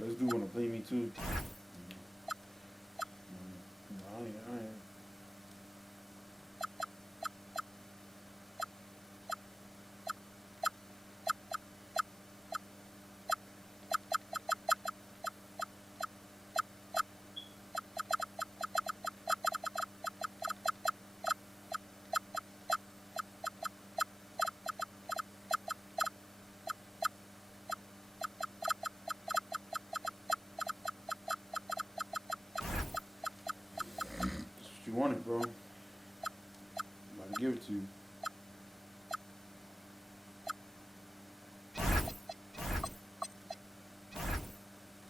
this dude wanna play me too. I ain't. You want it, bro. I'm about to give it to you.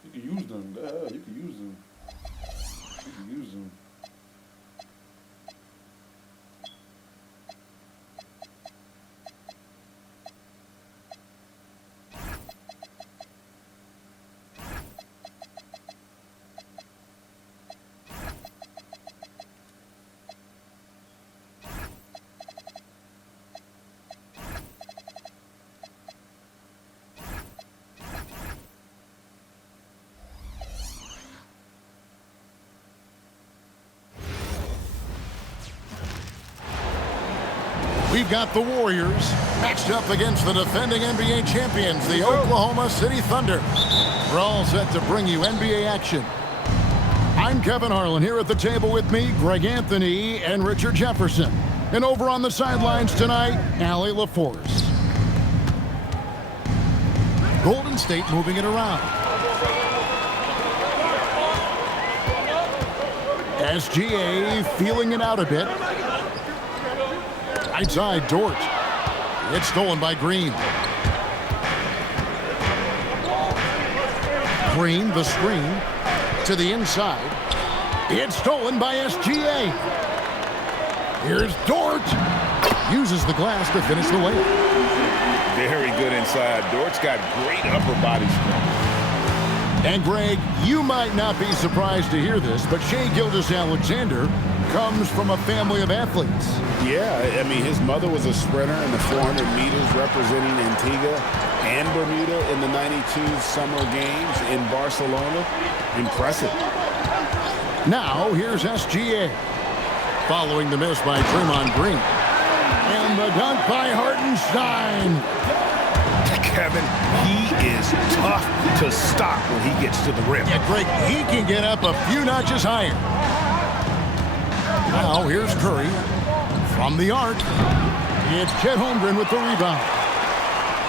You can use them. You can use them. You can use them. We've got the Warriors matched up against the defending NBA champions, the Oklahoma City Thunder. We're all set to bring you NBA action. I'm Kevin Harlan. Here at the table with me, Greg Anthony and Richard Jefferson. And over on the sidelines tonight, Allie LaForce. Golden State moving it around. SGA feeling it out a bit. Right side, Dort. It's stolen by Green. Green, the screen, to the inside. It's stolen by SGA. Here's Dort. Uses the glass to finish the layup. Very good inside. Dort's got great upper body strength. And Greg, you might not be surprised to hear this, but Shai Gilgeous-Alexander comes from a family of athletes. Yeah, I mean, his mother was a sprinter in the 400 meters representing Antigua and Bermuda in the 92 Summer Games in Barcelona. Impressive. Now, here's SGA. Following the miss by Draymond Green. And the dunk by Hartenstein. Kevin, he is tough to stop when he gets to the rim. Yeah, Greg, he can get up a few notches higher. Now, here's Curry. From the arc, it's Chet Holmgren with the rebound.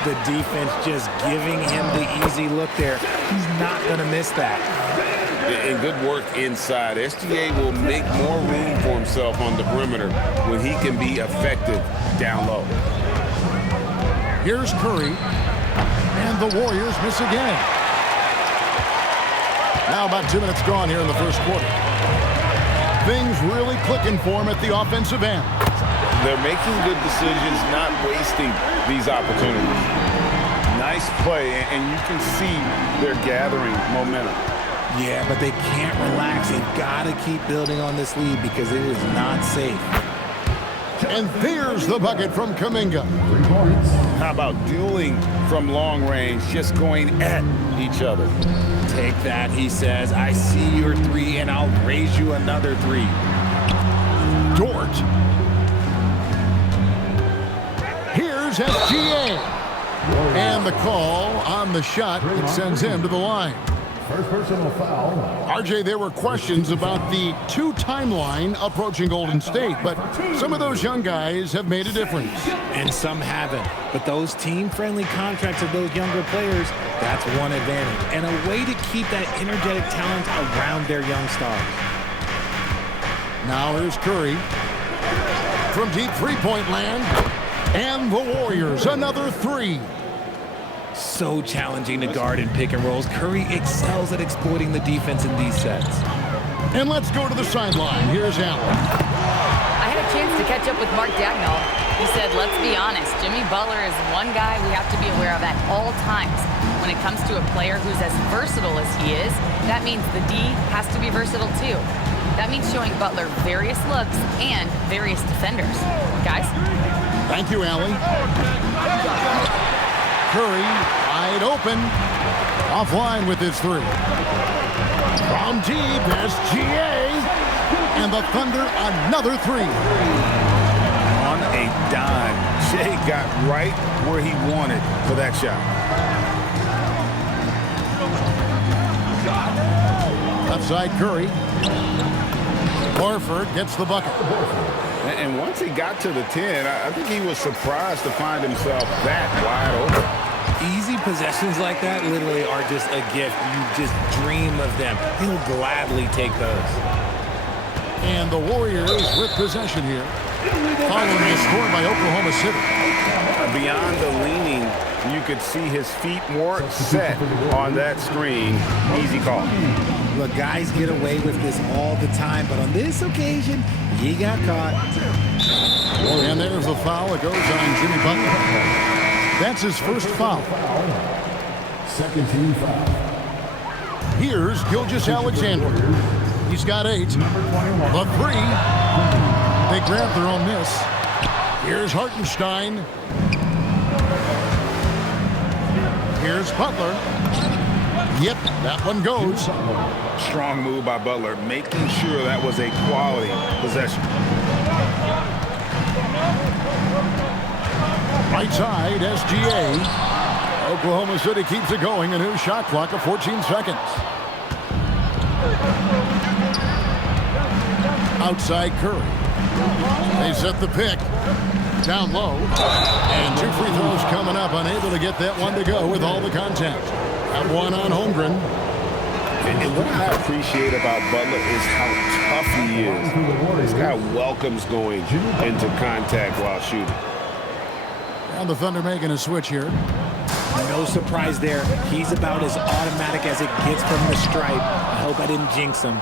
The defense just giving him the easy look there. He's not going to miss that. And good work inside. SGA will make more room for himself on the perimeter when he can be effective down low. Here's Curry. And the Warriors miss again. Now about 2 minutes gone here in the first quarter. Things really clicking for him at the offensive end. They're making good decisions, not wasting these opportunities. Nice play, and you can see they're gathering momentum. Yeah, but they can't relax. They've got to keep building on this lead because it is not safe. And there's the bucket from Kuminga. How about dueling from long range, just going at each other? Take that, he says. I see your three, and I'll raise you another three. Dort. Here's SGA. And the call on the shot that sends him to the line. First personal foul. RJ, there were questions about the two timeline approaching Golden State, but some of those young guys have made a difference. And some haven't. But those team-friendly contracts of those younger players, that's one advantage. And a way to keep that energetic talent around their young stars. Now here's Curry. From deep three-point land. And the Warriors, another three. So challenging to guard in pick and rolls. Curry excels at exploiting the defense in these sets. And let's go to the sideline. Here's Allen. I had a chance to catch up with Mark Dagnall. He said, let's be honest, Jimmy Butler is one guy we have to be aware of at all times. When it comes to a player who's as versatile as he is, that means the D has to be versatile too. That means showing Butler various looks and various defenders. Guys? Thank you, Allie. Curry, wide open. Offline with his three. From deep, SGA. And the Thunder another three. On a dime. Shea got right where he wanted for that shot. Left side Curry. Horford gets the bucket. And once he got to the 10, I think he was surprised to find himself that wide open. Easy possessions like that literally are just a gift. You just dream of them. He'll gladly take those. And the Warriors with possession here. Following the score by Oklahoma City. Beyond the leaning, you could see his feet more set on that screen. Easy call. Look, guys get away with this all the time, but on this occasion, he got caught. And there's the foul. It goes on Jimmy Butler. That's his first foul. Second team foul. Here's Gilgeous-Alexander. He's got 8. The 3. They grab their own miss. Here's Hartenstein. Here's Butler. Yep, that one goes. Strong move by Butler, making sure that was a quality possession. Right side, SGA. Oklahoma City keeps it going. A new shot clock of 14 seconds. Outside Curry. They set the pick. Down low. And 2 free throws coming up. Unable to get that one to go with all the contact. That one on Holmgren. And what I appreciate about Butler is how tough he is. This guy welcomes going into contact while shooting. And the Thunder making a switch here. No surprise there. He's about as automatic as it gets from the stripe. I hope I didn't jinx him.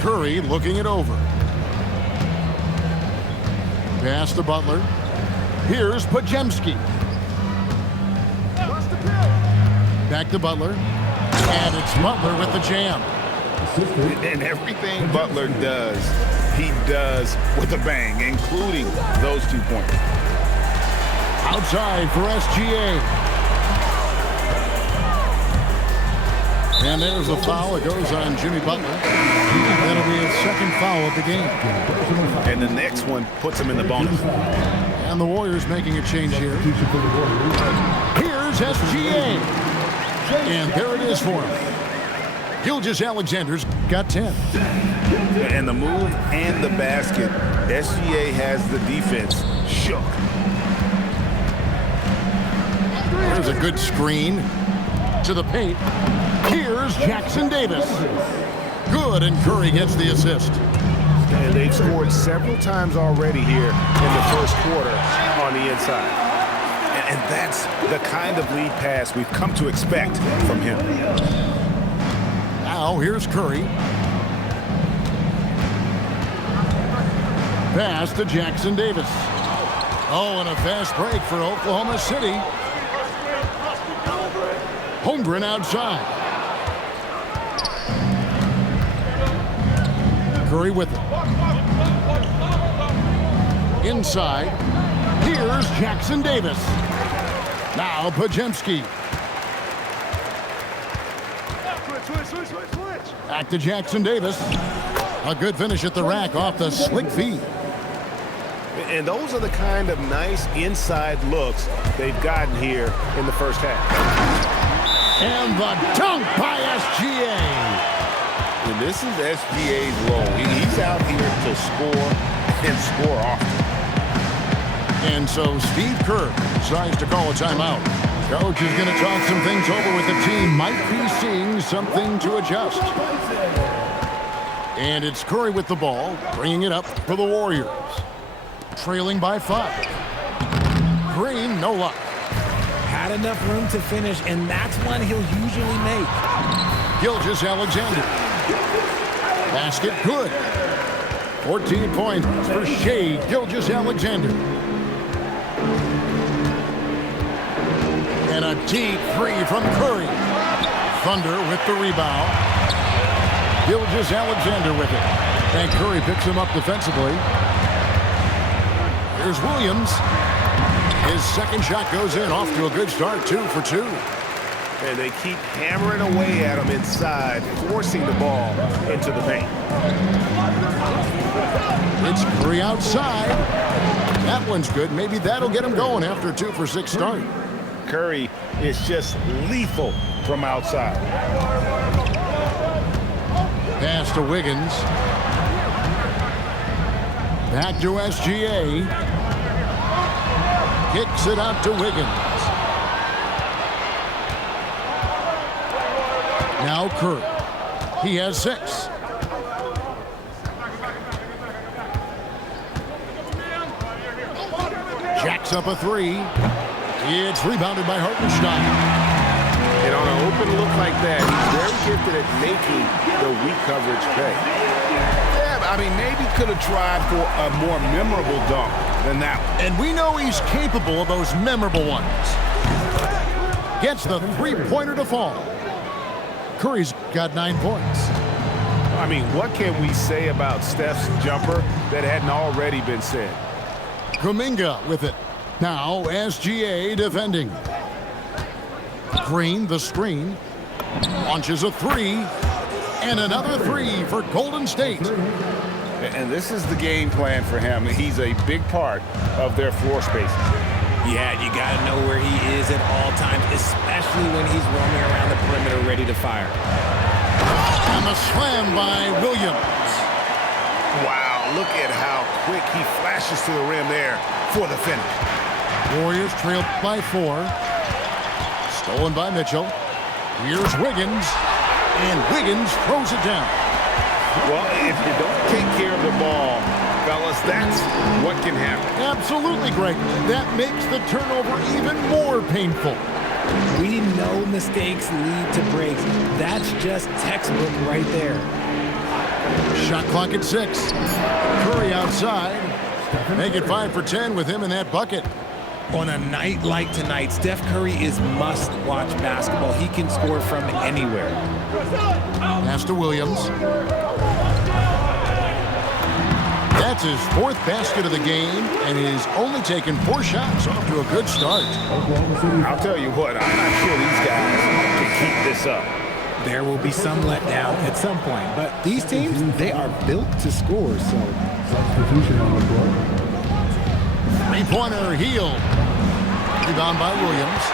Curry looking it over. Pass to Butler. Here's Podziemski. Back to Butler. And it's Butler with the jam. And everything Butler does, he does with a bang, including those 2 points. Outside for SGA. And there's a foul. It goes on Jimmy Butler. That'll be his second foul of the game. And the next one puts him in the bonus. And the Warriors making a change here. Here's SGA. And there it is for him. Gilgeous-Alexander's got 10. And the move and the basket, SGA has the defense shook. There's a good screen to the paint. Here's Jackson Davis. Good, and Curry gets the assist. And they've scored several times already here in the first quarter on the inside. And that's the kind of lead pass we've come to expect from him. Now here's Curry. Pass to Jackson Davis. Oh, and a fast break for Oklahoma City. Holmgren outside. Curry with it. Inside. Here's Jackson Davis. Now Podziemski. Back to Jackson Davis. A good finish at the rack off the slick feed. And those are the kind of nice inside looks they've gotten here in the first half. And the dunk by SGA. And this is SGA's role. He's out here to score and score often. And so Steve Kerr decides to call a timeout. Coach is going to talk some things over with the team. Might be seeing something to adjust. And it's Curry with the ball, bringing it up for the Warriors. Trailing by 5. Green, no luck. Had enough room to finish, and that's one he'll usually make. Gilgeous-Alexander. Basket good. 14 points for Shea Gilgeous-Alexander. And a deep 3 from Curry. Thunder with the rebound. Gilgeous-Alexander with it. And Curry picks him up defensively. Here's Williams. His second shot goes in, off to a good start, 2 for 2. And they keep hammering away at him inside, forcing the ball into the paint. It's Curry outside. That one's good. Maybe that'll get him going after a 2 for 6 start. Curry is just lethal from outside. Pass to Wiggins. Back to SGA. Kicks it out to Wiggins. Now Curry. He has 6. Jacks up a 3. It's rebounded by Hartenstein. And on an open look like that, he's very gifted at making the weak coverage pay. Yeah, I mean, maybe could have tried for a more memorable dunk than that one. And we know he's capable of those memorable ones. Gets the three-pointer to fall. Curry's got 9 points. I mean, what can we say about Steph's jumper that hadn't already been said? Kuminga with it. Now SGA defending. Green, the screen. Launches a 3. And another 3 for Golden State. And this is the game plan for him. He's a big part of their floor spacing. Yeah, you got to know where he is at all times, especially when he's roaming around the perimeter ready to fire. And the slam by Williams. Wow, look at how quick he flashes to the rim there for the finish. Warriors trail by 4. Stolen by Mitchell. Here's Wiggins. And Wiggins throws it down. Well, if you don't take care of the ball, fellas, that's what can happen. Absolutely, Greg. That makes the turnover even more painful. We know mistakes lead to breaks. That's just textbook right there. Shot clock at 6. Curry outside. Make it 5 for 10 with him in that bucket. On a night like tonight, Steph Curry is must-watch basketball. He can score from anywhere. Pass to Williams. That's his 4th basket of the game, and he's only taken 4 shots, off to a good start. I'll tell you what, I'm not sure these guys can keep this up. There will be some letdown at some point, but these teams, they are built to score, so. Substitution on the floor. Three-pointer, Hield. Rebound by Williams.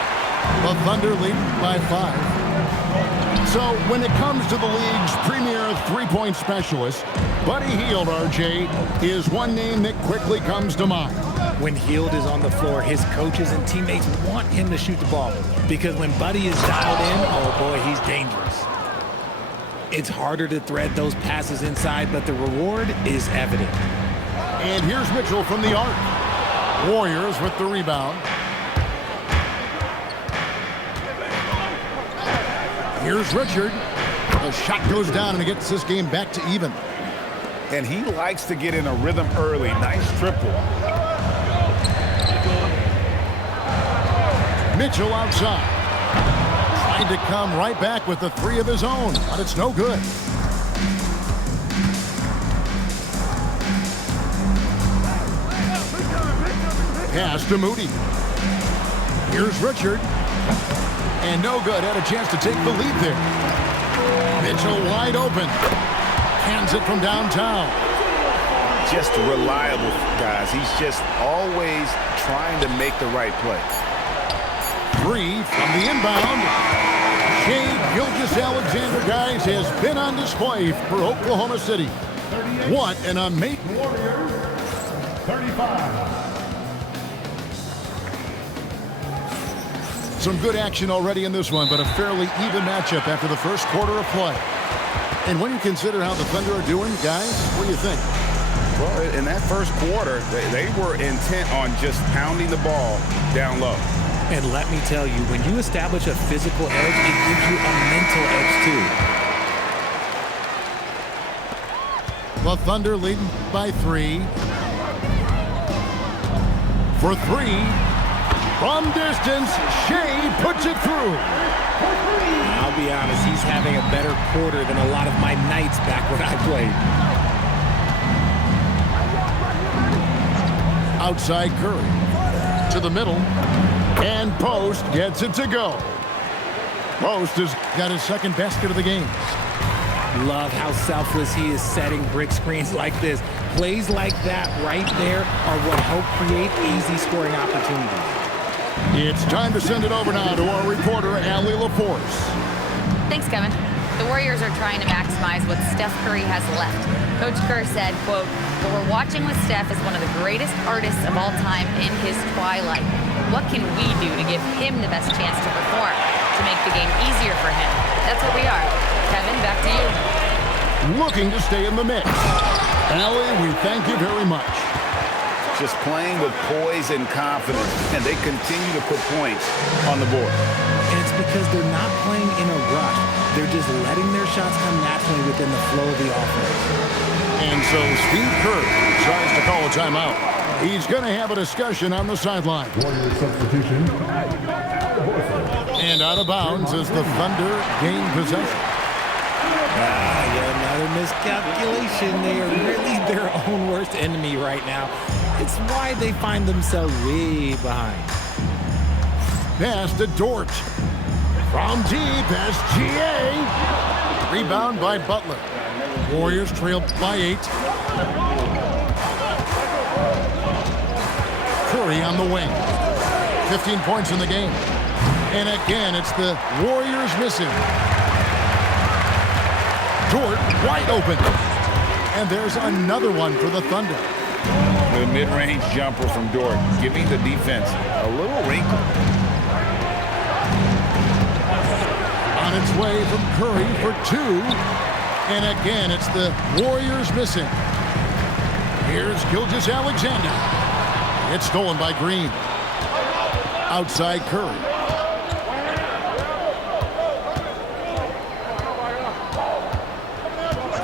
The Thunder lead by 5. So when it comes to the league's premier three-point specialist, Buddy Hield, RJ, is one name that quickly comes to mind. When Hield is on the floor, his coaches and teammates want him to shoot the ball, because when Buddy is dialed in, oh boy, he's dangerous. It's harder to thread those passes inside, but the reward is evident. And here's Mitchell from the arc. Warriors with the rebound. Here's Richard. The shot goes down and it gets this game back to even. And he likes to get in a rhythm early. Nice triple. Mitchell outside. Trying to come right back with the 3 of his own, but it's no good. Pass to Moody. Here's Richard. And no good. Had a chance to take the lead there. Mitchell wide open. Hands it from downtown. Just reliable, guys. He's just always trying to make the right play. 3 from the inbound. Shai Gilgeous-Alexander, guys, has been on display for Oklahoma City. What an amazing. Warriors, 35. Some good action already in this one, but a fairly even matchup after the first quarter of play. And when you consider how the Thunder are doing, guys, what do you think? Well, in that first quarter, they were intent on just pounding the ball down low. And let me tell you, when you establish a physical edge, it gives you a mental edge too. The Thunder leading by 3. For 3. From distance, Shai puts it through. I'll be honest, he's having a better quarter than a lot of my nights back when I played. Outside Curry. to the middle. And Post gets it to go. Post has got his second basket of the game. Love how selfless he is setting brick screens like this. Plays like that right there are what help create easy scoring opportunities. It's time to send it over now to our reporter, Allie LaForce. Thanks, Kevin. The Warriors are trying to maximize what Steph Curry has left. Coach Kerr said, quote, "What we're watching with Steph is one of the greatest artists of all time in his twilight. What can we do to give him the best chance to perform, to make the game easier for him?" That's what we are. Kevin, back to you. Looking to stay in the mix. Allie, we thank you very much. Just playing with poise and confidence, and they continue to put points on the board. And it's because they're not playing in a rush. They're just letting their shots come naturally within the flow of the offense. And so Steve Kerr tries to call a timeout. He's going to have a discussion on the sideline. Warrior substitution. And out of bounds as the Thunder gain possession. Another miscalculation. They are really their own worst enemy right now. It's why they find themselves way behind. Pass to Dort. From deep, SGA. Rebound by Butler. Warriors trail by 8. Curry on the wing. 15 points in the game. And again, it's the Warriors missing. Dort wide open. And there's another one for the Thunder. The mid-range jumper from Dort, giving the defense a little wrinkle. On its way from Curry for 2. And again, it's the Warriors missing. Here's Gsw. It's stolen by Green. Outside Curry.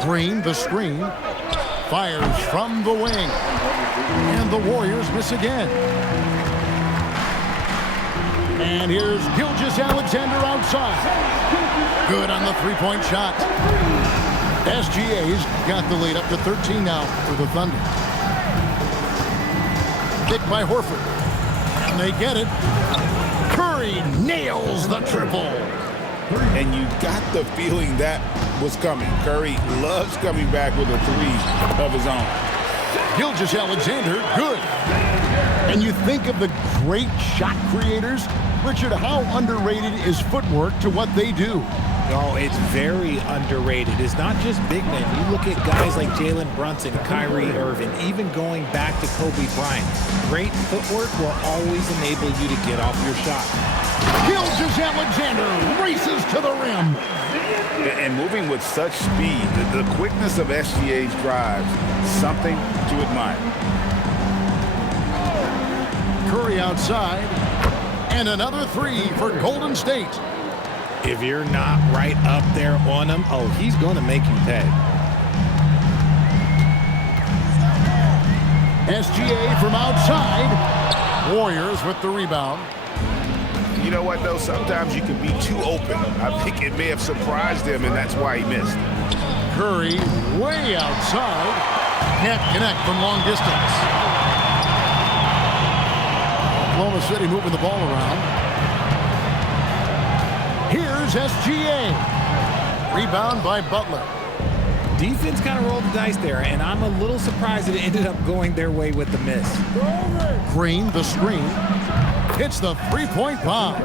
Green, the screen. Fires from the wing. And the Warriors miss again. And here's Gsw outside. Good on the three-point shot. SGA's got the lead up to 13 now for the Thunder. Kick by Horford. And they get it. Curry nails the triple. And you got the feeling that was coming. Curry loves coming back with a three of his own. Gsw, good. And you think of the great shot creators. Richard, how underrated is footwork to what they do? Oh, it's very underrated. It's not just big men. You look at guys like Jalen Brunson, Kyrie Irving, even going back to Kobe Bryant. Great footwork will always enable you to get off your shot. Gsw races to the rim. And moving with such speed, the quickness of SGA's drives, something to admire. Curry outside. And another three for Golden State. If you're not right up there on him, oh, he's going to make you pay. SGA from outside. Warriors with the rebound. You know what, though? Sometimes you can be too open. I think it may have surprised him, and that's why he missed. Curry way outside. Can't connect from long distance. Oklahoma City moving the ball around. Here's SGA. Rebound by Butler. Defense kind of rolled the dice there, and I'm a little surprised that it ended up going their way with the miss. Green, the screen. Hits the three-point bomb.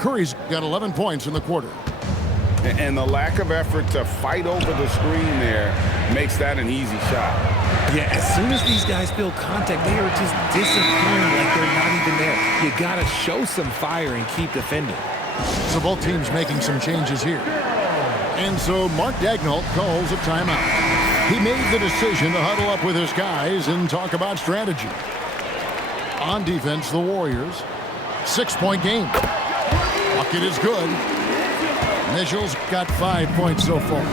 Curry's got 11 points in the quarter. And the lack of effort to fight over the screen there makes that an easy shot. Yeah, as soon as these guys feel contact, they are just disappearing like they're not even there. You got to show some fire and keep defending. So both teams making some changes here. And so Mark Daigneault calls a timeout. He made the decision to huddle up with his guys and talk about strategy. On defense, the Warriors. 6-point game. Bucket is good. Mitchell's got 5 points so far.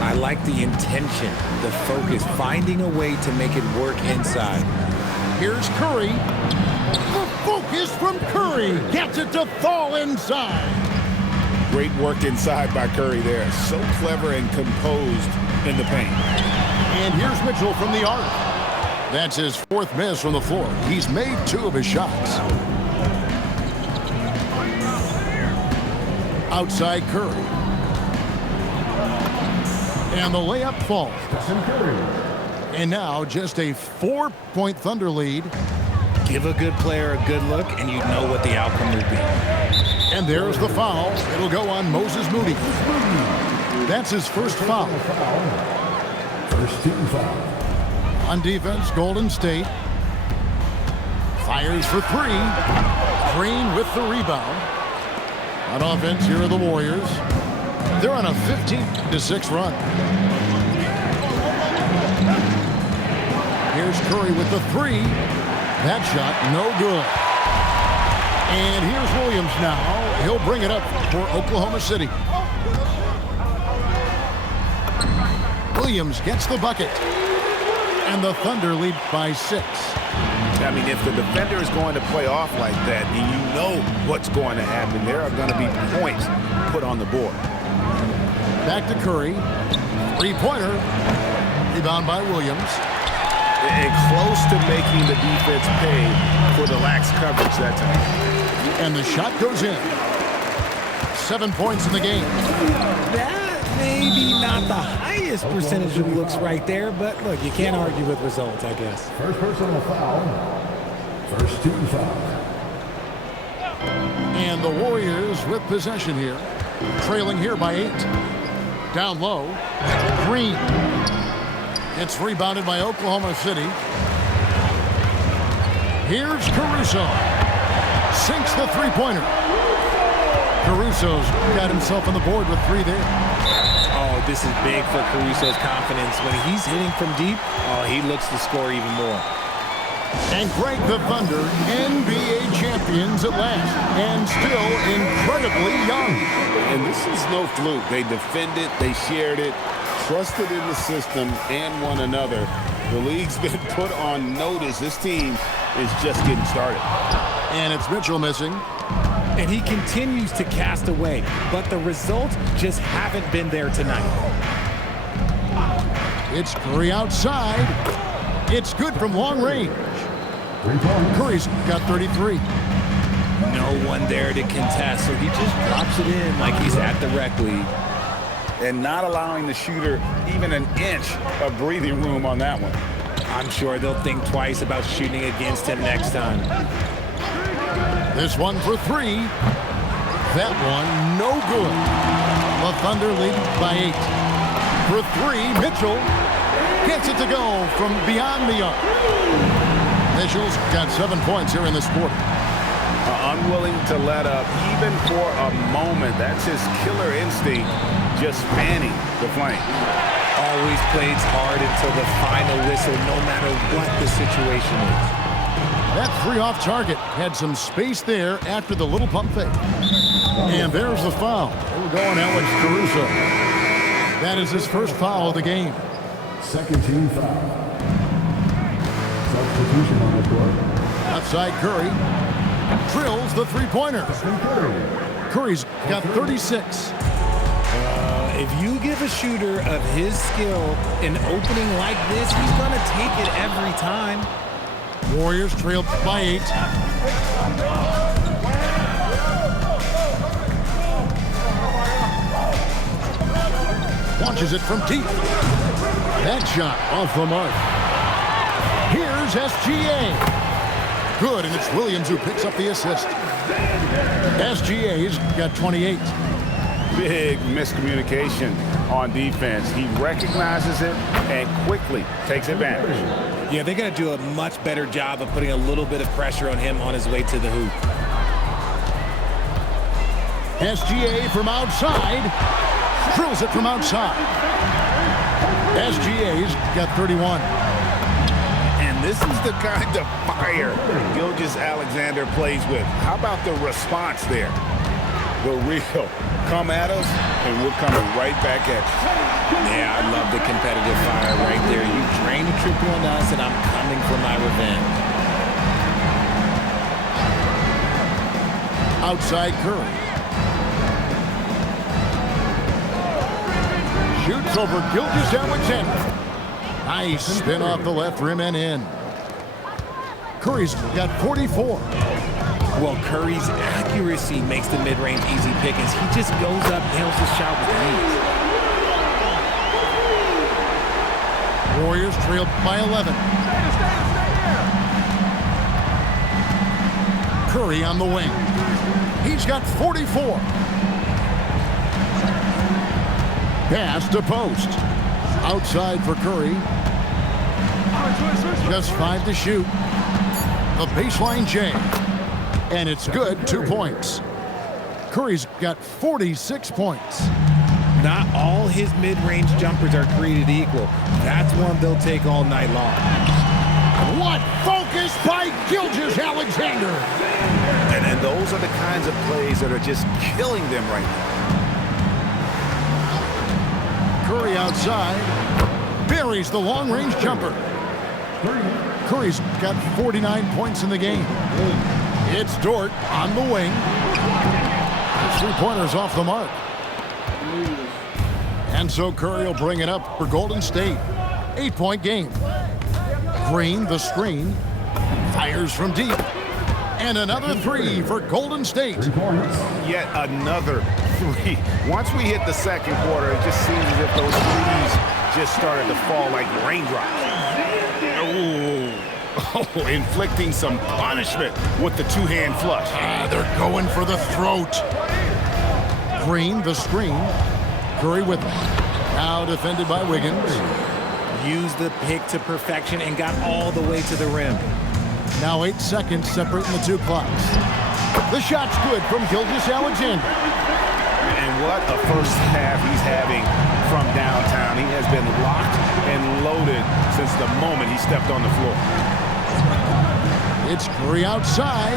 I like the intention, the focus, finding a way to make it work inside. Here's Curry. The focus from Curry gets it to fall inside. Great work inside by Curry there. So clever and composed in the paint. And here's Mitchell from the arc. That's his 4th miss from the floor. He's made 2 of his shots. Outside Curry. And the layup falls. And now just a 4-point Thunder lead. Give a good player a good look, and you know what the outcome will be. And there's the foul. It'll go on Moses Moody. That's his first foul. First team foul. On defense, Golden State fires for 3. Green with the rebound. On offense, here are the Warriors. They're on a 15-6 run. Here's Curry with the 3. That shot, no good. And here's Williams now. He'll bring it up for Oklahoma City. Williams gets the bucket. And the Thunder lead by 6. I mean, if the defender is going to play off like that, and you know what's going to happen, there are going to be points put on the board. Back to Curry. 3-pointer. Rebound by Williams. And close to making the defense pay for the lax coverage that time. And the shot goes in. 7 points in the game. That maybe not the highest percentage of looks right there, but look, you can't argue with results, I guess. First personal foul. First team foul. And the Warriors with possession here. Trailing here by 8. Down low. Green. It's rebounded by Oklahoma City. Here's Caruso. Sinks the 3-pointer. Caruso's got himself on the board with 3 there. Oh, this is big for Caruso's confidence. When he's hitting from deep, oh, he looks to score even more. And Greg, the Thunder, NBA champions at last, and still incredibly young. And this is no fluke. They defended, they shared it, trusted in the system and one another. The league's been put on notice. This team is just getting started. And it's Mitchell missing. And he continues to cast away, but the results just haven't been there tonight. It's Curry outside. It's good from long range. Curry's got 33. No one there to contest, so he just drops it in like he's at the rec league. And not allowing the shooter even an inch of breathing room on that one. I'm sure they'll think twice about shooting against him next time. This one for 3. That one, no good. The Thunder lead by 8. For 3, Mitchell gets it to go from beyond the arc. Mitchell's got 7 points here in this quarter. Unwilling to let up even for a moment. That's his killer instinct, just fanning the flank. Always plays hard until the final whistle, no matter what the situation is. That 3 off target had some space there after the little pump fake. And there's the foul. We're going Alex Caruso. That is his first foul of the game. Second team foul. Substitution on the court. Outside Curry. Drills the 3-pointer. Curry's got 36. If you give a shooter of his skill an opening like this, he's going to take it every time. Warriors trail by 8. Launches it from deep. That shot off the mark. Here's SGA. Good, and it's Williams who picks up the assist. SGA's got 28. Big miscommunication on defense. He recognizes it and quickly takes advantage. Yeah, they got to do a much better job of putting a little bit of pressure on him on his way to the hoop. SGA from outside. Drills it from outside. SGA's got 31. And this is the kind of fire Gilgeous-Alexander plays with. How about the response there? The real come at us, and we're coming right back at you. Yeah, I love the competitive fire right there. You drain a triple on us, and I'm coming for my revenge. Outside Curry. Shoots over Gilgeous-Alexander. Nice spin off the left rim and in. Curry's got 44. Well, Curry's accuracy makes the mid-range easy pickings. He just goes up, nails the shot with ease. Warriors trail by 11. Curry on the wing. He's got 44. Pass to post. Outside for Curry. Just 5 to shoot. The baseline J. And it's good, 2 points. Curry's got 46 points. Not all his mid-range jumpers are created equal. That's one they'll take all night long. What focus by Gsw Alexander. And those are the kinds of plays that are just killing them right now. Curry outside. Buries the long-range jumper. Curry's got 49 points in the game. It's Dort on the wing. Three-pointers off the mark. And so Curry will bring it up for Golden State. 8-point game. Green, the screen. Fires from deep. And another 3 for Golden State. Yet another 3. Once we hit the second quarter, it just seems as if those threes just started to fall like raindrops. Oh, inflicting some punishment with the two-hand flush. They're going for the throat. Green, the screen. Curry with it. Now defended by Wiggins. Used the pick to perfection and got all the way to the rim. Now 8 seconds separating the 2 clocks. The shot's good from Gsw Alexander. And what a first half he's having from downtown. He has been locked and loaded since the moment he stepped on the floor. It's Curry outside.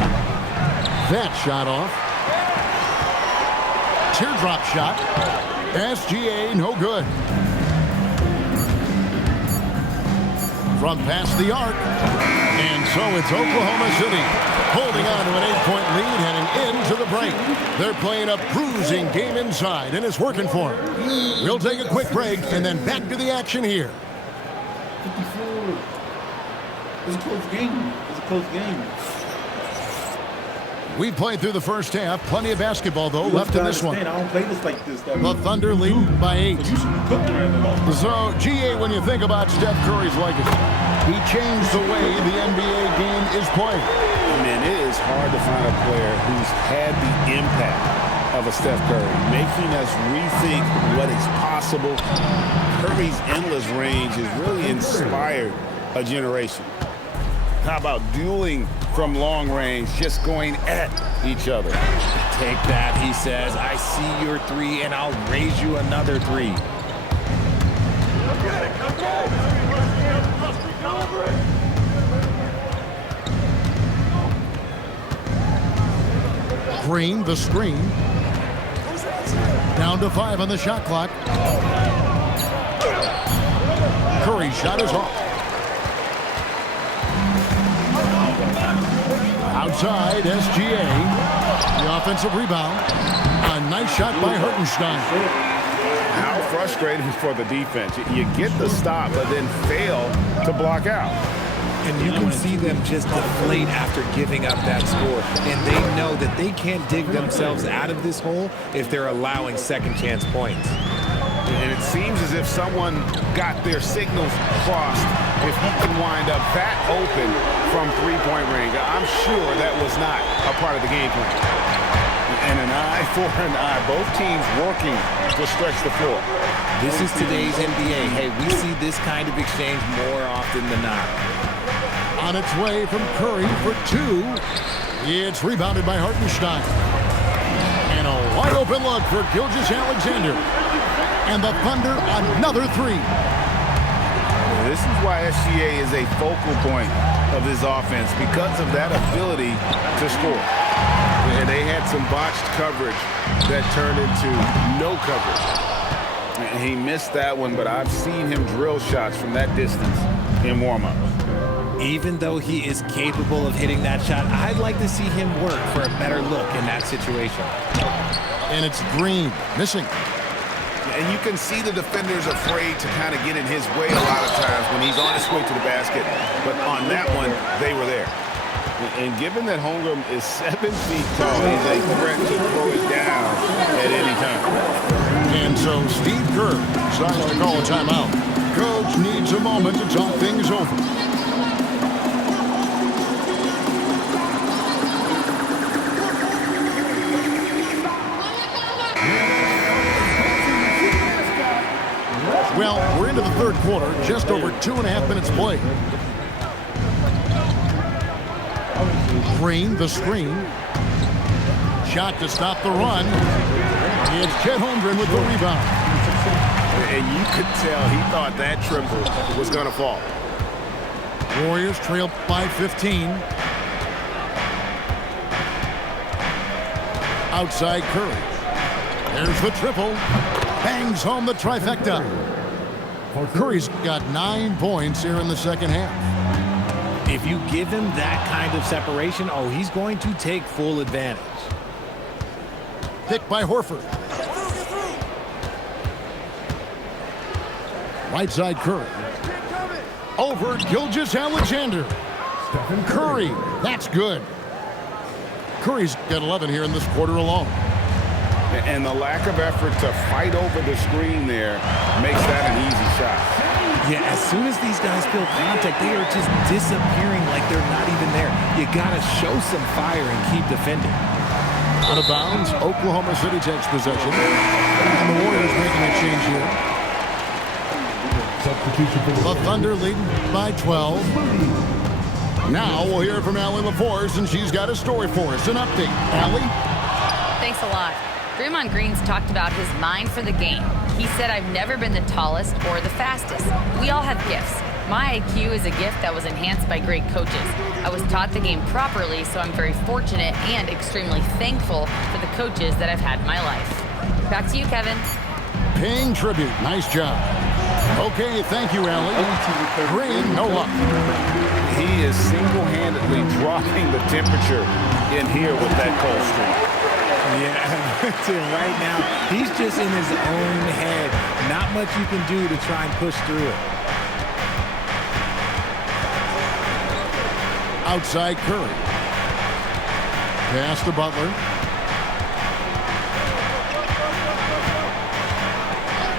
That shot off. Teardrop shot. SGA, no good. From past the arc. And so it's Oklahoma City holding on to an 8-point lead heading into the break. They're playing a bruising game inside, and it's working for them. We'll take a quick break and then back to the action here. 54. It's a close game. It's a close game. We've played through the first half. Plenty of basketball, though, left in this one. I don't play this like this. The Thunder lead by 8. You should cook around it all. So, GA, when you think about Steph Curry's legacy, he changed the way the NBA game is played. Man, it is hard to find a player who's had the impact of a Steph Curry, making us rethink what is possible. Curry's endless range has really inspired a generation. How about dueling from long range, just going at each other? Take that, he says. I see your 3, and I'll raise you another 3. Green, the screen. Down to 5 on the shot clock. Curry's shot is off. Outside, SGA. The offensive rebound. A nice shot by Hartenstein. How frustrating for the defense. You get the stop, but then fail to block out. And you can see them just deflate after giving up that score. And they know that they can't dig themselves out of this hole if they're allowing second chance points. And it seems as if someone got their signals crossed if he can wind up that open from three-point range. I'm sure that was not a part of the game plan. And an eye for an eye. Both teams working to stretch the floor. This is today's NBA. Hey, we see this kind of exchange more often than not. On its way from Curry for 2. It's rebounded by Hartenstein. And a wide open look for Gsw Alexander. And the Thunder another 3. This is why SGA is a focal point of this offense, because of that ability to score. And they had some botched coverage that turned into no coverage. And he missed that one, but I've seen him drill shots from that distance in warm-ups. Even though he is capable of hitting that shot, I'd like to see him work for a better look in that situation. And it's Green missing. And you can see the defender's afraid to kind of get in his way a lot of times when he's on his way to the basket. But on that one, they were there. And given that Holmgren is 7 feet tall, he's a threat to throw it down at any time. And so Steve Kerr decides to call a timeout. Coach needs a moment to talk things over. Well, we're into the third quarter, just over 2.5 minutes played. Green, the screen. Shot to stop the run. It's Chet Holmgren with the rebound. And you could tell he thought that triple was going to fall. Warriors trail by 15. Outside Curry. There's the triple. Bangs home the trifecta. Curry's got 9 points here in the second half. If you give him that kind of separation, oh, he's going to take full advantage. Picked by Horford. Right side Curry. Over Gilgeous-Alexander. Curry, that's good. Curry's got 11 here in this quarter alone. And the lack of effort to fight over the screen there makes that an easy shot. Yeah, as soon as these guys feel contact, they are just disappearing like they're not even there. You got to show some fire and keep defending. Out of bounds, Oklahoma City takes possession. And the Warriors making a change here. The Thunder leading by 12. Now we'll hear from Allie LaForce, and she's got a story for us. An update. Allie? Thanks a lot. Draymond Green's talked about his mind for the game. He said, I've never been the tallest or the fastest. We all have gifts. My IQ is a gift that was enhanced by great coaches. I was taught the game properly, so I'm very fortunate and extremely thankful for the coaches that I've had in my life. Back to you, Kevin. Paying tribute. Nice job. Okay, thank you, Allie. Green, no luck. He is single-handedly dropping the temperature in here with that cold streak. Yeah, right now, he's just in his own head. Not much you can do to try and push through it. Outside Curry. Pass to Butler.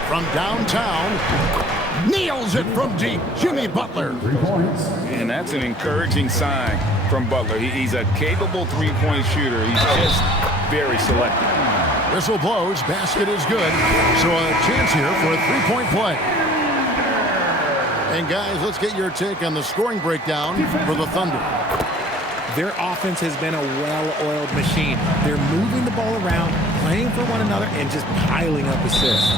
From downtown, nails it from deep. Jimmy Butler. 3 points. And that's an encouraging sign from Butler. He's a capable three-point shooter. He's just very selective. Whistle blows. Basket is good. So a chance here for a three-point play. And guys, let's get your take on the scoring breakdown for the Thunder. Their offense has been a well-oiled machine. They're moving the ball around, playing for one another, and just piling up assists.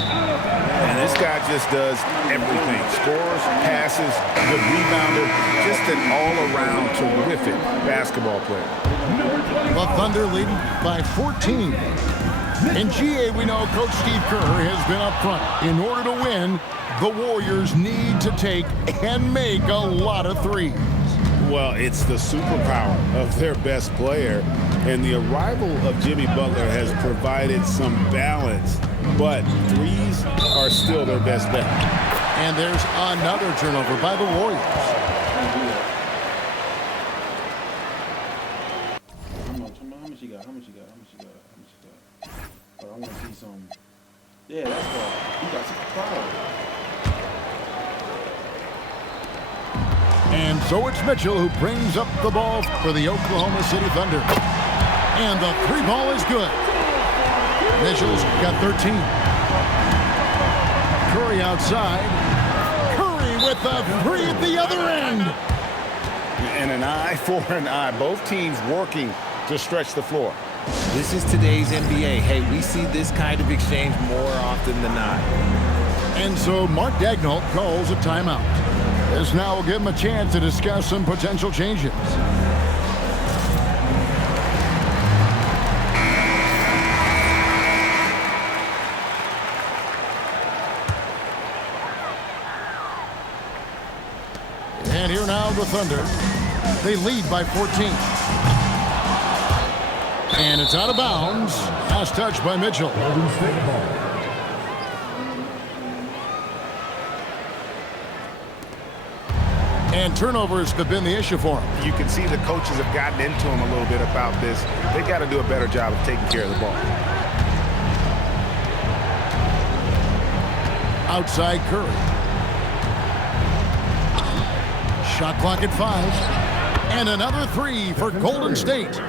And this guy just does everything. Scores, passes, good rebounder, just an all-around terrific basketball player. The Thunder leading by 14. In GA, we know Coach Steve Kerr has been up front. In order to win, the Warriors need to take and make a lot of threes. Well, it's the superpower of their best player, and the arrival of Jimmy Butler has provided some balance, but threes are still their best bet. And there's another turnover by the Warriors. How much you got? How much you got? Oh, I want to see some. Yeah, that's all. You got 65. And so it's Mitchell who brings up the ball for the Oklahoma City Thunder. And the three ball is good. Mitchell's got 13. Curry outside. Curry with the three at the other end. And an eye for an eye. Both teams working to stretch the floor. This is today's NBA. Hey, we see this kind of exchange more often than not. And so Mark Daigneault calls a timeout. This now will give him a chance to discuss some potential changes. And here now the Thunder. They lead by 14. And it's out of bounds. Last touch by Mitchell. And turnovers have been the issue for him. You can see the coaches have gotten into him a little bit about this. They got to do a better job of taking care of the ball. Outside Curry. Shot clock at 5. And another 3 for Golden State.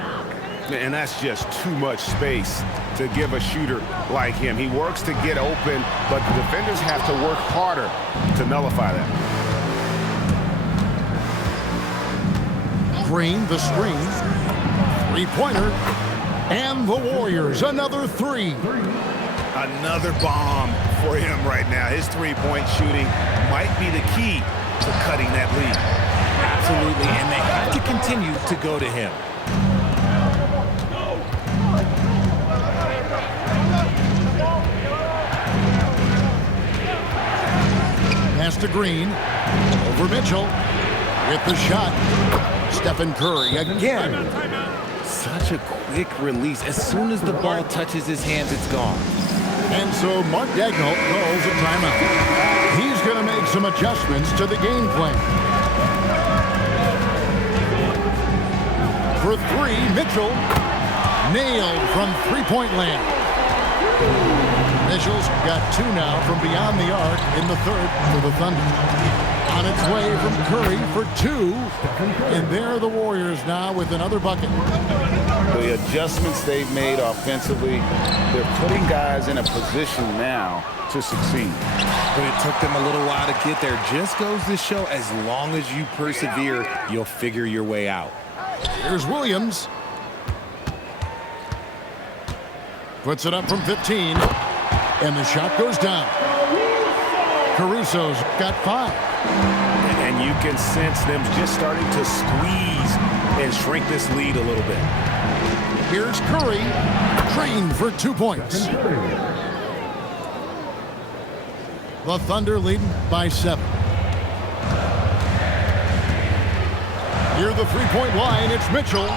And that's just too much space to give a shooter like him. He works to get open, but the defenders have to work harder to nullify that. Green, the screen. Three-pointer. And the Warriors, another 3. Another bomb for him right now. His three-point shooting might be the key to cutting that lead. Absolutely, and they have to continue to go to him. Pass to Green. Over Mitchell. With the shot. Stephen Curry again. Such a quick release. As soon as the ball touches his hands, it's gone. And so Mark Daigneault calls a timeout. He's going to make some adjustments to the game plan. For 3, Mitchell. Nailed from three-point land. Mitchell's got 2 now from beyond the arc in the third for the Thunder. On its way from Curry for 2. And there the Warriors now with another bucket. The adjustments they've made offensively, they're putting guys in a position now to succeed. But it took them a little while to get there. Just goes to show, as long as you persevere, you'll figure your way out. Here's Williams. Puts it up from 15. And the shot goes down. Caruso's got 5. And you can sense them just starting to squeeze and shrink this lead a little bit. Here's Curry. Green for 2 points. The Thunder leading by 7. Near the three-point line, it's Mitchell.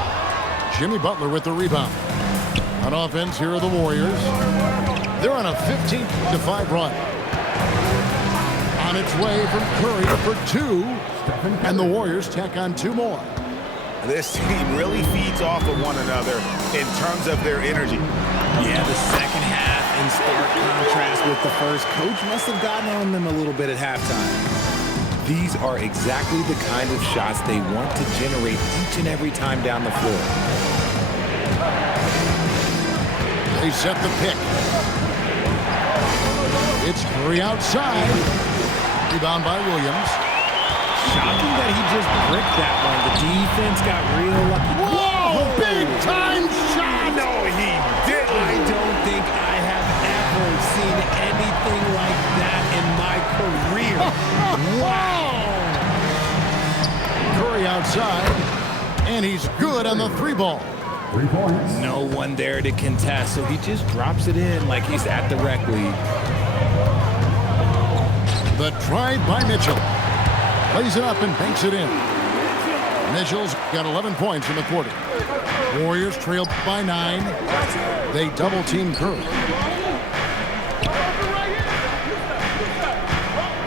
Jimmy Butler with the rebound. On offense, here are the Warriors. They're on a 15-5 run. On its way from Curry for 2. And the Warriors tack on 2 more. This team really feeds off of one another in terms of their energy. Yeah, the second half in stark contrast with the first. Coach must have gotten on them a little bit at halftime. These are exactly the kind of shots they want to generate each and every time down the floor. They set the pick. It's Curry outside. Rebound by Williams. Shocking that he just bricked that one. The defense got real lucky. Whoa! Big time shot! No, he didn't. I don't think I have ever seen anything like that in my career. Wow! Curry outside, and he's good on the 3-ball. 3 points. No one there to contest, so he just drops it in like he's at the rec league. The drive by Mitchell. Plays it up and banks it in. Mitchell's got 11 points in the quarter. Warriors trail by 9. They double-team Curry.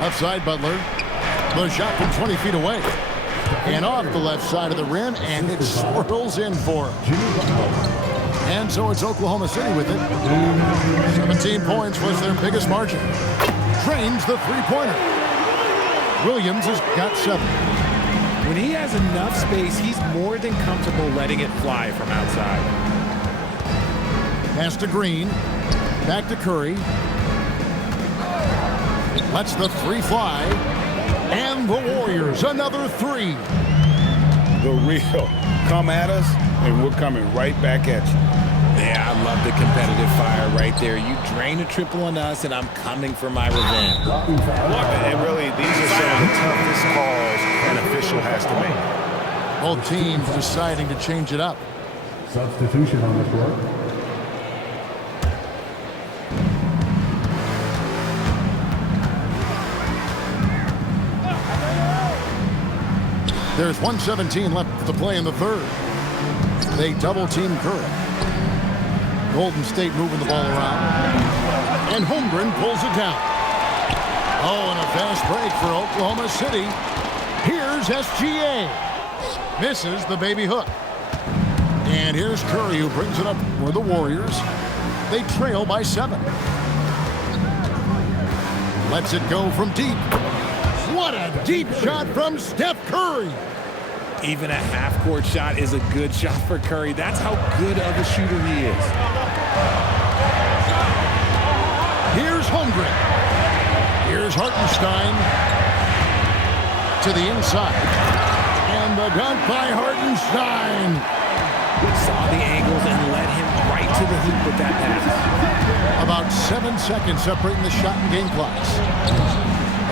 Outside Butler. The shot from 20 feet away. And off the left side of the rim, and it swirls in for him. And so it's Oklahoma City with it. 17 points was their biggest margin. Drains the three-pointer. Williams has got 7. When he has enough space, he's more than comfortable letting it fly from outside. Pass to Green. Back to Curry. Lets the 3 fly. And the Warriors, another 3. The real come at us, and we're coming right back at you. Yeah, I love the competitive fire right there. You drain a triple on us, and I'm coming for my revenge. And really, these are some of the toughest calls an official has to make. Both teams deciding to change it up. Substitution on the floor. There's 1:17 left to play in the third. They double-team Curry. Golden State moving the ball around. And Holmgren pulls it down. Oh, and a fast break for Oklahoma City. Here's SGA. Misses the baby hook. And here's Curry, who brings it up for the Warriors. They trail by 7. Lets it go from deep. What a deep shot from Steph Curry. Even a half-court shot is a good shot for Curry. That's how good of a shooter he is. Here's Holmgren. Here's Hartenstein to the inside. And the dunk by Hartenstein. Saw the angles and led him right to the hoop with that pass. About 7 seconds separating the shot and game clocks.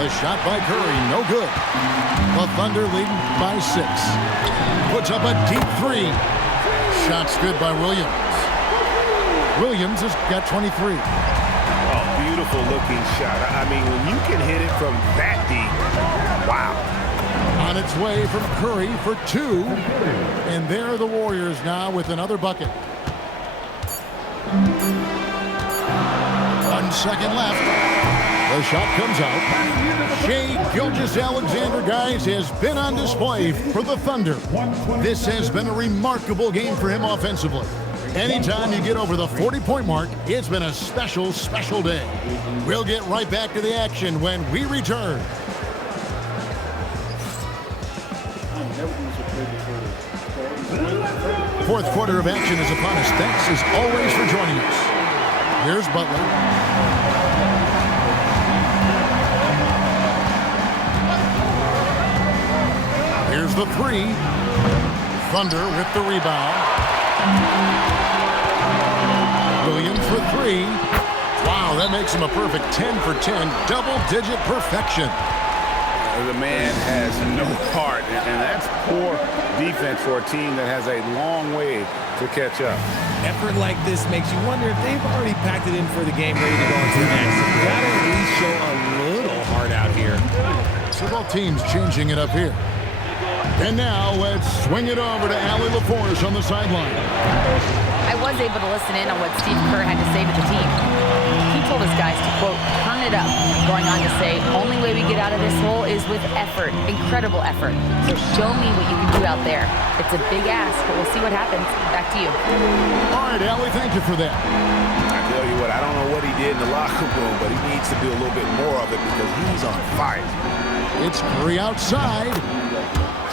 The shot by Curry, no good. The Thunder leading by 6. Puts up a deep 3. Shot's good by Williams. Williams has got 23. Oh, beautiful looking shot. I mean, when you can hit it from that deep, wow. On its way from Curry for 2. And there are the Warriors now with another bucket. 1 second left. The shot comes out. Shai Gilgeous-Alexander, guys, has been on display for the Thunder. This has been a remarkable game for him offensively. Anytime you get over the 40-point mark, it's been a special, special day. We'll get right back to the action when we return. Fourth quarter of action is upon us. Thanks as always for joining us. Here's Butler. Here's the 3. Thunder with the rebound. Williams for 3. Wow, that makes him a perfect 10 for 10. Double-digit perfection. The man has no heart, and that's poor defense for a team that has a long way to catch up. Effort like this makes you wonder if they've already packed it in for the game, ready to go into the next. You gotta at least show a little heart out here. So both teams changing it up here. And now let's swing it over to Allie LaForce on the sideline. I was able to listen in on what Steve Kerr had to say to the team. He told his guys to, quote, turn it up, going on to say, only way we get out of this hole is with effort, incredible effort. So show me what you can do out there. It's a big ask, but we'll see what happens. Back to you. All right, Allie, thank you for that. I tell you what, I don't know what he did in the locker room, but he needs to do a little bit more of it because he's on fire. It's Curry outside.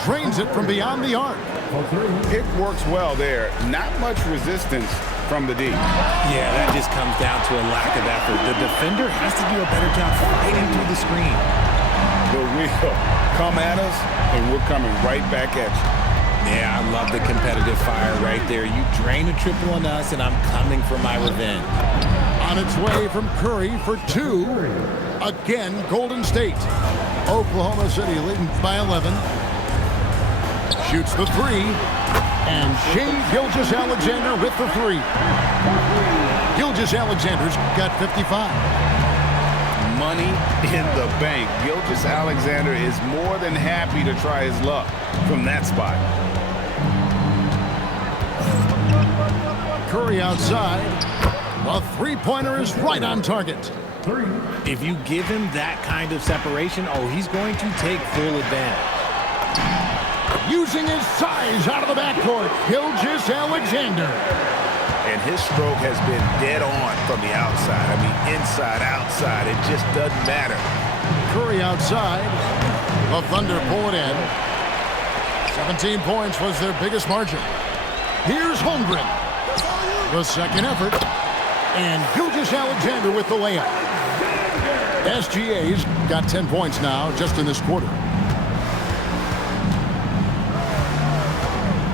Drains it from beyond the arc. It works well there. Not much resistance from the D. Yeah, that just comes down to a lack of effort. The defender has to do a better job fighting through the screen. The wheel come at us, and we're coming right back at you. Yeah, I love the competitive fire right there. You drain a triple on us, and I'm coming for my revenge. On its way from Curry for 2. Again, Golden State. Oklahoma City leading by 11. Shoots the 3. And Shai Gilgeous-Alexander with the 3. Gilgeous-Alexander's got 55. Money in the bank. Gilgeous-Alexander is more than happy to try his luck from that spot. Curry outside. The three-pointer is right on target. If you give him that kind of separation, oh, he's going to take full advantage. Using his size out of the backcourt, Gilgeous-Alexander. And his stroke has been dead on from the outside. I mean, inside, outside, it just doesn't matter. Curry outside. The Thunder pull it in. 17 points was their biggest margin. Here's Holmgren. The second effort. And Gilgeous-Alexander with the layup. SGA's got 10 points now just in this quarter.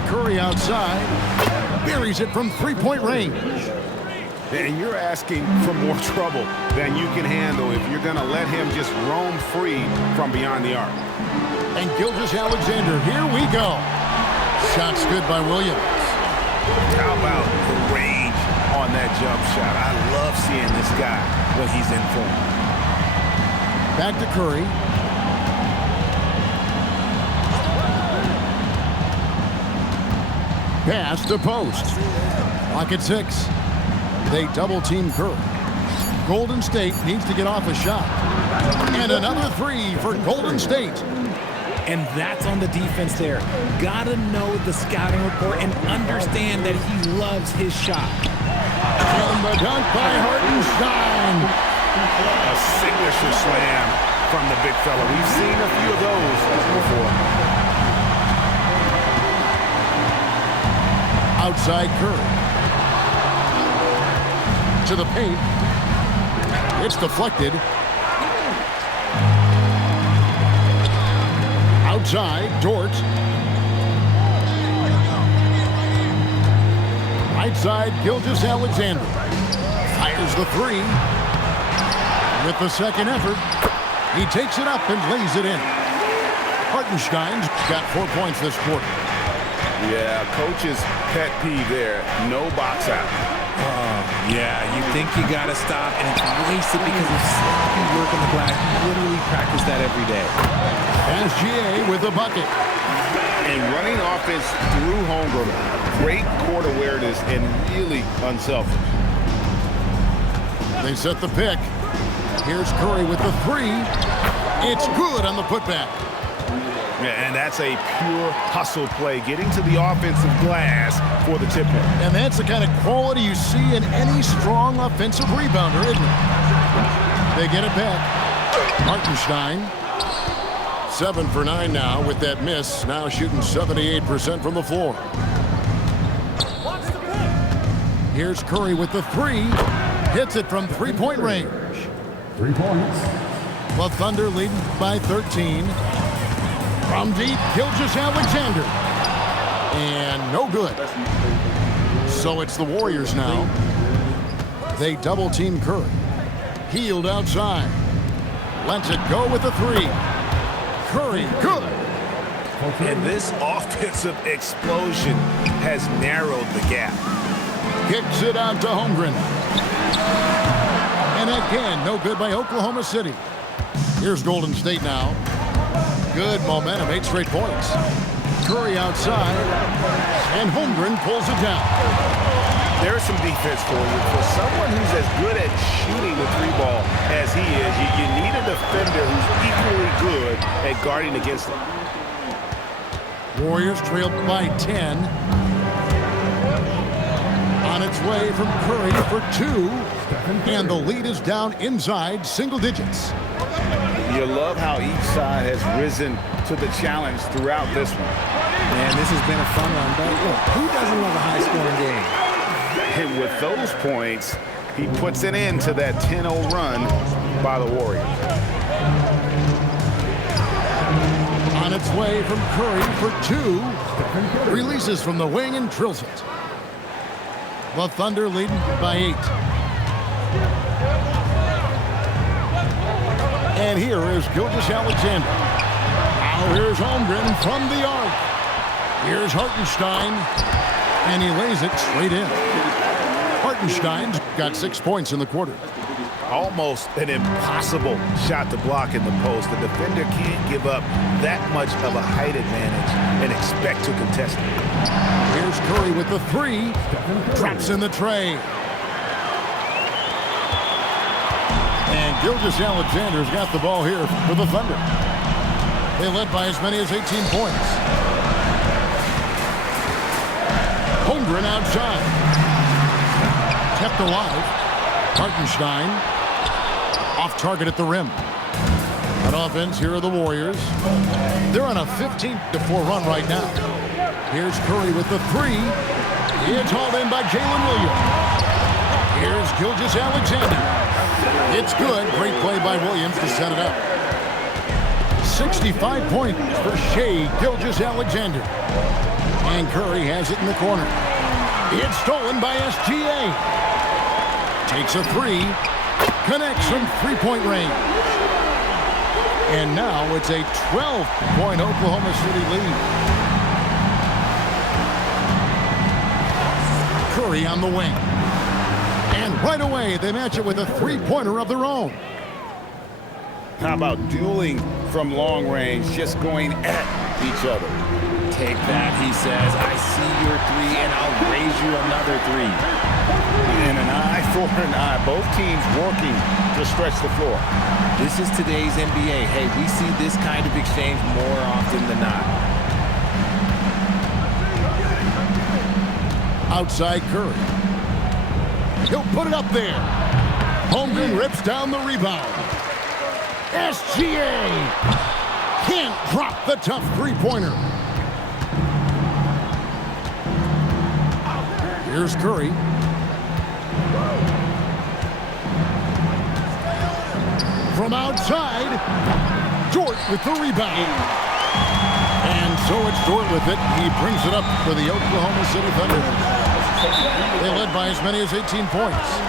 Curry outside, buries it from three-point range. And you're asking for more trouble than you can handle if you're going to let him just roam free from beyond the arc. And Gilgeous-Alexander, here we go. Shot's good by Williams. How about the range on that jump shot? I love seeing this guy when he's in form. Back to Curry. Pass to post. Clock at 6. They double-team Curry. Golden State needs to get off a shot. And another 3 for Golden State. And that's on the defense there. Gotta know the scouting report and understand that he loves his shot. And the dunk by Hartenstein. A signature slam from the big fella. We've seen a few of those before. Outside Curry. To the paint. It's deflected. Outside, Dort. Right side, Gilgeous-Alexander. Fires the three. With the second effort, he takes it up and lays it in. Hartenstein's got 4 points this quarter. Yeah, coach's pet peeve there. No box out. Yeah, you think you got to stop, and it's wasted because of sloppy work on the glass. You literally practice that every day. SGA with a bucket. And running offense through Holmgren. Great court awareness and really unselfish. They set the pick. Here's Curry with the three. It's good on the putback. Yeah, and that's a pure hustle play, getting to the offensive glass for the tip-in. And that's the kind of quality you see in any strong offensive rebounder, isn't it? They get it back. Hartenstein, 7 for 9 now with that miss. Now shooting 78% from the floor. Here's Curry with the three. Hits it from three-point range. 3 points. The Thunder leading by 13. From deep, Gilgeous-Alexander. And no good. So it's the Warriors now. They double-team Curry. Healed outside. Lets it go with the three. Curry, good. And this offensive explosion has narrowed the gap. Kicks it out to Holmgren. And again, no good by Oklahoma City. Here's Golden State now. Good momentum, 8 straight points. Curry outside, and Holmgren pulls it down. There's some defense for you. For someone who's as good at shooting the three ball as he is, you need a defender who's equally good at guarding against him. Warriors trailed by 10. On its way from Curry for 2. And the lead is down inside single digits. You love how each side has risen to the challenge throughout this one. Man, this has been a fun one, but look, who doesn't love a high-scoring game? And with those points, he puts an end to that 10-0 run by the Warriors. On its way from Curry for 2. Releases from the wing and drills it. The Thunder leading by 8. And here is Gilgeous-Alexander. Now here's Holmgren from the arc. Here's Hartenstein. And he lays it straight in. Hartenstein's got 6 points in the quarter. Almost an impossible shot to block in the post. The defender can't give up that much of a height advantage and expect to contest it. Here's Curry with the three. Drops in the tray. And Gilgeous-Alexander's got the ball here for the Thunder. They led by as many as 18 points. Holmgren outside. Kept alive. Hartenstein off target at the rim. On offense, here are the Warriors. They're on a 15-4 run right now. Here's Curry with the three. It's hauled in by Jalen Williams. Here's Gilgeous-Alexander. It's good. Great play by Williams to set it up. 65 points for Shai Gilgeous-Alexander. And Curry has it in the corner. It's stolen by SGA. Takes a three. Connects from three-point range. And now it's a 12-point Oklahoma City lead. Curry on the wing. And right away, they match it with a three-pointer of their own. How about dueling from long range, just going at each other? Take that, he says. I see your three, and I'll raise you another three. And an eye for an eye. Both teams working to stretch the floor. This is today's NBA. Hey, we see this kind of exchange more often than not. Outside Curry. He'll put it up there. Holmgren rips down the rebound. SGA can't drop the tough three-pointer. Here's Curry. From outside, Dort with the rebound. And so it's Dort with it. He brings it up for the Oklahoma City Thunder. They led by as many as 18 points.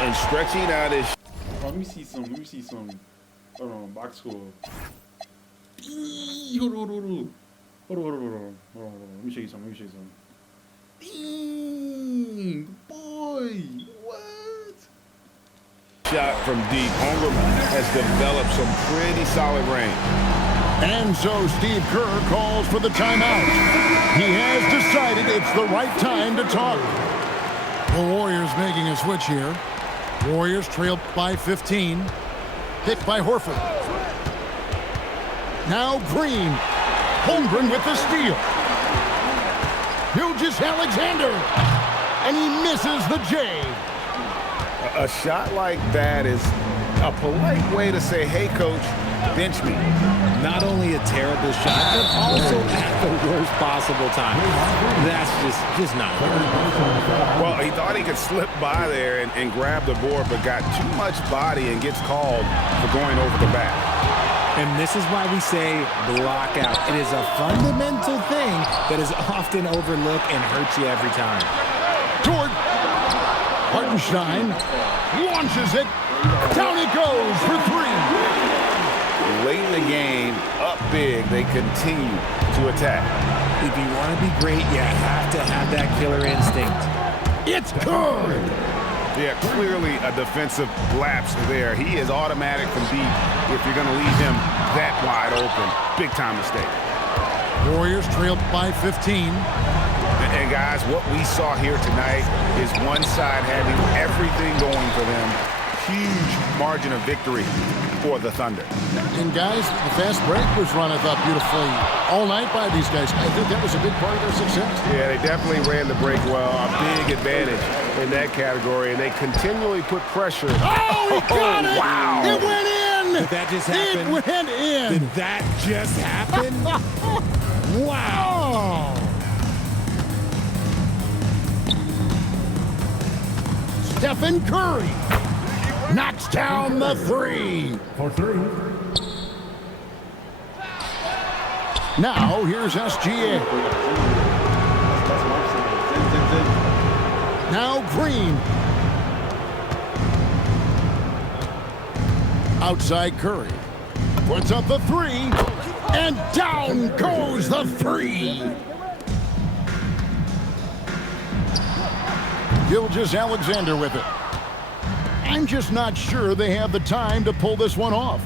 And stretching out his... Oh, let me see some. Hold on, box score. Hold on. Let me show you something. Boy, what? Shot from deep. Holmgren has developed some pretty solid range. And so Steve Kerr calls for the timeout. He has decided it's the right time to talk. The Warriors making a switch here. Warriors trailed by 15. Hit by Horford. Now Green. Holmgren with the steal. Gsw and he misses the J. A shot like that is a polite way to say, hey, coach, bench me. Not only a terrible shot, but also at the worst possible time. That's just not good. Well, he thought he could slip by there and grab the board, but got too much body and gets called for going over the back. And this is why we say block out. It is a fundamental thing that is often overlooked and hurts you every time. Dort. Hartenstein launches it. Down it goes for three. Late in the game, up big, they continue to attack. If you want to be great, you have to have that killer instinct. It's good. Yeah, clearly a defensive lapse there. He is automatic from deep if you're going to leave him that wide open. Big time mistake. Warriors trailed by 15. And guys, what we saw here tonight is one side having everything going for them. Huge margin of victory for the Thunder. And guys, the fast break was run, I thought, beautifully all night by these guys. I think that was a big part of their success. Yeah, they definitely ran the break well. A big advantage in that category, and they continually put pressure. Oh, he got it! Wow! It went in! Did that just happen? It went in! Did that just happen? Wow! Stephen Curry knocks down the three. For three. Now, here's SGA. That's what I'm saying. Now Green. Outside Curry. Puts up the three. And down goes the three. Gsw with it. I'm just not sure they have the time to pull this one off.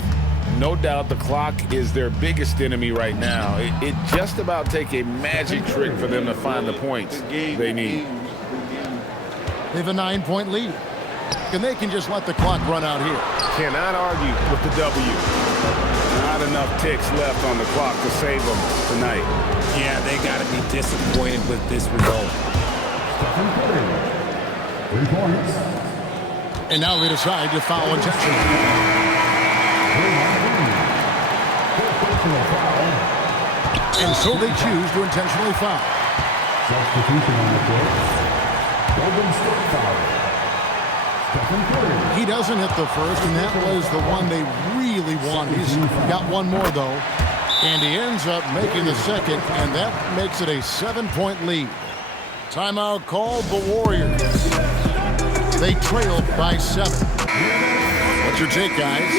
No doubt the clock is their biggest enemy right now. It just about take a magic trick for them to find the points they need. They have a 9-point lead. And they can just let the clock run out here. Cannot argue with the W. Not enough ticks left on the clock to save them tonight. Yeah, they got to be disappointed with this result. 3 points. And now they decide to foul intentionally. And so they choose to intentionally foul. Substitution on the court. Golden State foul. Stephen Curry. He doesn't hit the first, and that was the one they really wanted. He's got one more, though. And he ends up making the second, and that makes it a 7-point lead. Timeout called the Warriors. They trailed by 7. What's your take, guys?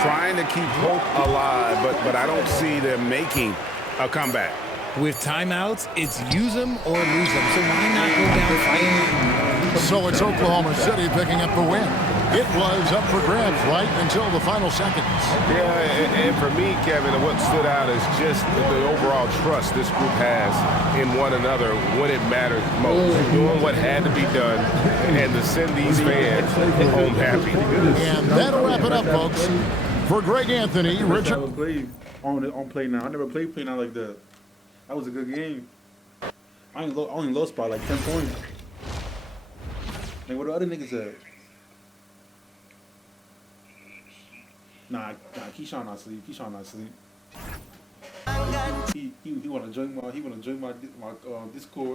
Trying to keep hope alive, but I don't see them making a comeback. With timeouts, it's use them or lose them. So why not go down fighting? So it's Oklahoma City picking up the win. It was up for grabs right until the final seconds. Yeah, and for me, Kevin, what stood out is just the overall trust this group has in one another when it mattered most. Doing what had to be done and to send these fans home happy. And that'll wrap it up, folks. For Greg Anthony, Richard. I played on Play Now. I never played Play Now like that. That was a good game. I only lost by like 10 points. Like what the other niggas said. Nah, Keyshawn not sleep. Keyshawn not sleep. He wanna join my Discord.